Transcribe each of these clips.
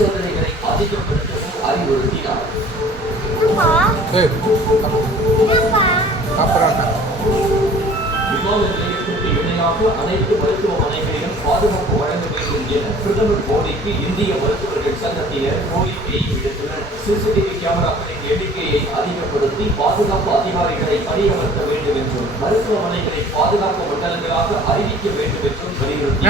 பரிசோதனைகளை அதிகப்படுத்தவும் அறிவுறுத்தினார். விமான நிலையத்திற்கு இணையாக அனைத்து மருத்துவமனைகளிலும் பாதுகாப்பு வழங்க வேண்டும் என பிரதமர் மோடிக்கு இந்திய மருத்துவர்கள் சங்கத்தினர் கோரிக்கையை விடுத்துள்ளனர். சிசிடிவி கேமராக்களின் எண்ணிக்கையை அதிகப்படுத்தி பாதுகாப்பு அதிகாரிகளை பணியமர்த்த வேண்டும் என்றும் மருத்துவமனைகளை பாதுகாப்பு மண்டலங்களாக அறிவிக்க வேண்டும் என்றும் வலியுறுத்தி.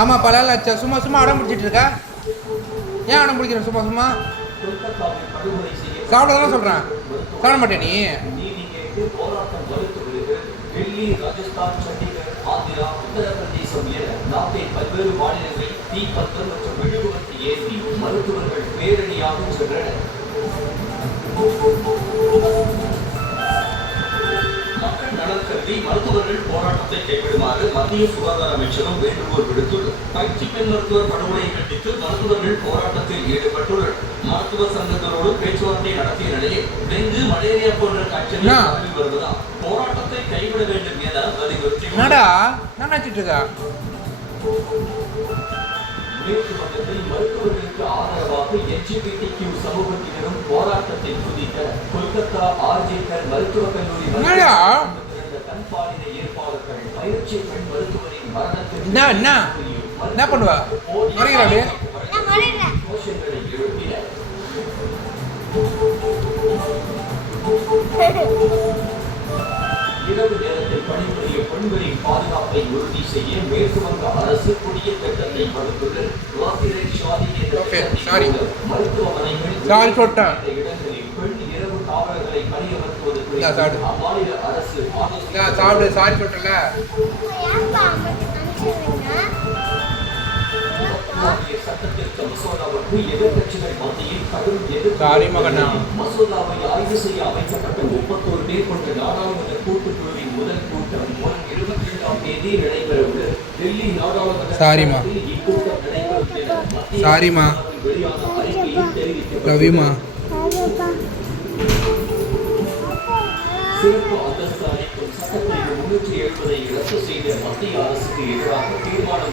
ஆமா பலால சும்மா சும்மா அடம் பிடிச்சிட்டு இருக்கா? ஏன் அடம் பிடிக்கிற? சும்மா சும்மா சாப்பிடதான் சொல்றேன். சாப்பிட மாட்டேன் நீ. போராட்டம் வலுத்து வருகிறது. டெல்லி, ராஜஸ்தான், சண்டிகர், ஆந்திரா, உத்தரப்பிரதேசம் என நாட்டின் பல்வேறு மாநிலங்களில் தீப்பந்தம் மற்றும் மெழுகுவர்த்தி ஏந்தி மருத்துவர்கள் பேரணியாக சென்றனர். மக்கள் நலன் கருதி மருத்துவர்கள் போராட்டத்தை கைவிடுமாறு மத்திய சுகாதார அமைச்சகம் வேண்டுகோள் விடுத்துள்ளது. பயிற்சி பெண் மருத்துவர் படுகொலையை கண்டித்து மருத்துவர்கள் போராட்டத்தில் ஈடுபட்டுள்ளனர். மருத்துவ சங்கங்களோடு பேச்சுவார்த்தை நடத்திய நிலையில் டெங்கு, மலேரியா போன்ற காய்ச்சல்கள் பரவி வருவதால் போராட்டத்தை கைவிட வேண்டும் என வலியுறுத்தியுள்ளனர். மேற்கு வங்கத்தில் மருத்துவர்களுக்கு ஆதரவாக LGBT சமூகத்தினரும் போராட்டத்தில் குதிக்க கொல்கத்தா ஆர்ஜிகர் மருத்துவக் கல்லூரி கண்பாலின ஏற்பாளர்கள் பயிற்சி பெண் மருத்துவரின் மரணத்தை கோஷங்களை எழுப்பினர். இரவு நேரத்தில் பணிபுரியும் பெண்களின் பாதுகாப்பை உறுதி செய்ய மேற்கு வங்க அரசு புதிய திட்டத்தை வகுத்துள்ளது. இடங்களில் பெண் இரவு காவலர்களை பணியமர்த்துவது குறித்து அம்மாநில அரசு சட்டத்திற்கு மசோதாவுக்கு எதிர்கட்சிகள் மத்தியில் கடும் எதிர்ப்பு. மசோதாவை ஆய்வு செய்ய அமைக்கப்பட்ட 31 பேர் கொண்ட நாடாளுமன்ற கூட்டுக்குழுவின் முதல் கூட்டம் வரும் 22ஆம் தேதி நடைபெற உள்ளது. டெல்லி நாடாளுமன்றத்தில் இக்கூட்டம் நடைபெறும் என மத்திய வெளியான அறிக்கையில் தெரிவிக்கப்பட்டுள்ளது. சிறப்பு அந்தஸ்து அளிக்கும் சட்டப்பிரிவு 370 ரத்து செய்த மத்திய அரசுக்கு எதிராக தீர்மானம்